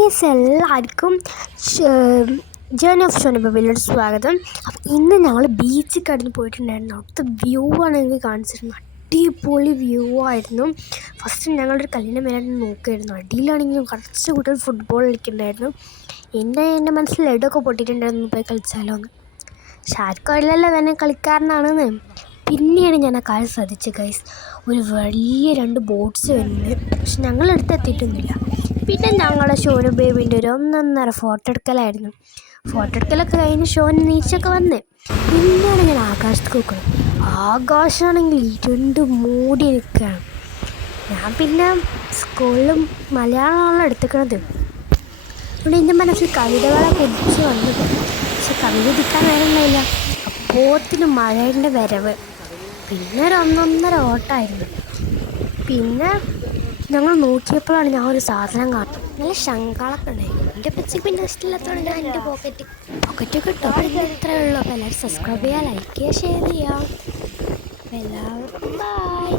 Case എല്ലാവർക്കും journey of ഷോണിബിലോട്ട് സ്വാഗതം. അപ്പം ഇന്ന് ഞങ്ങൾ ബീച്ചിൽ കടന്ന് പോയിട്ടുണ്ടായിരുന്നു. അവിടുത്തെ വ്യൂ ആണ് എനിക്ക് കാണിച്ചിരുന്നത്. അടിപൊളി വ്യൂ ആയിരുന്നു. ഫസ്റ്റ് ഞങ്ങളൊരു കല്ലിൻ്റെ മേലായിട്ട് നോക്കുമായിരുന്നു. അടിയിലാണെങ്കിലും കുറച്ച് കുട്ടികൾ ഫുട്ബോൾ കളിക്കുന്നുണ്ടായിരുന്നു. എൻ്റെ മനസ്സിൽ ലഡൊക്കെ പൊട്ടിയിട്ടുണ്ടായിരുന്നു, പോയി കളിച്ചാലോ എന്ന്. പക്ഷെ ആർക്കും അറിയില്ലല്ലോ വേണേൽ കളിക്കാരനാണെന്ന്. പിന്നെയാണ് ഞാൻ ആ കാര്യം ശ്രദ്ധിച്ചത് ഗൈസ്. ഒരു വലിയ 2 ബോട്ട്സ് വരുന്നുണ്ട്. പക്ഷെ ഞങ്ങളടുത്ത് എത്തിയിട്ടൊന്നുമില്ല. പിന്നെ ഞങ്ങളുടെ ഷോന് ബേബിൻ്റെ ഒരു ഒന്നൊന്നര ഫോട്ടോ എടുക്കലായിരുന്നു. ഫോട്ടോ എടുക്കലൊക്കെ കഴിഞ്ഞ് ഷോന് നീച്ചൊക്കെ വന്ന് പിന്നെയാണ് ഞാൻ ആകാശത്ത് നോക്കുന്നത്. ആകാശമാണെങ്കിൽ ഇരുണ്ട് മൂടി നിൽക്കുകയാണ്. ഞാൻ പിന്നെ സ്കൂളിലും മലയാളമാണല്ലോ എടുത്തിക്കണത്. അതുകൊണ്ട് എൻ്റെ മനസ്സിൽ കവിതകളെ കുറിച്ച് വന്നത്. പക്ഷെ കവിത എഴുതിക്കാൻ നേരമില്ല. അപ്പോത്തിന് മഴയുടെ വരവ്. പിന്നെ ഒരു ഒന്നൊന്നര ഓട്ടമായിരുന്നു. പിന്നെ ഞങ്ങൾ നോക്കിയപ്പോഴാണ് ഞാൻ ഒരു സാധനം കാണുന്നത്. നല്ല ശങ്കാളൊക്കെ ഉണ്ടായിരുന്നു. എൻ്റെ പച്ചക്ക് പിന്നെ ഇഷ്ടമില്ലാത്തതുകൊണ്ട് ഞാൻ എൻ്റെ പോക്കറ്റ് കിട്ടും. അപ്പോൾ ഇത്രയേ ഉള്ളൂ. അപ്പോൾ എല്ലാവരും സബ്സ്ക്രൈബ് ചെയ്യുക, ലൈക്ക് ചെയ്യുക, ഷെയർ ചെയ്യുക. എല്ലാവർക്കും ബൈ.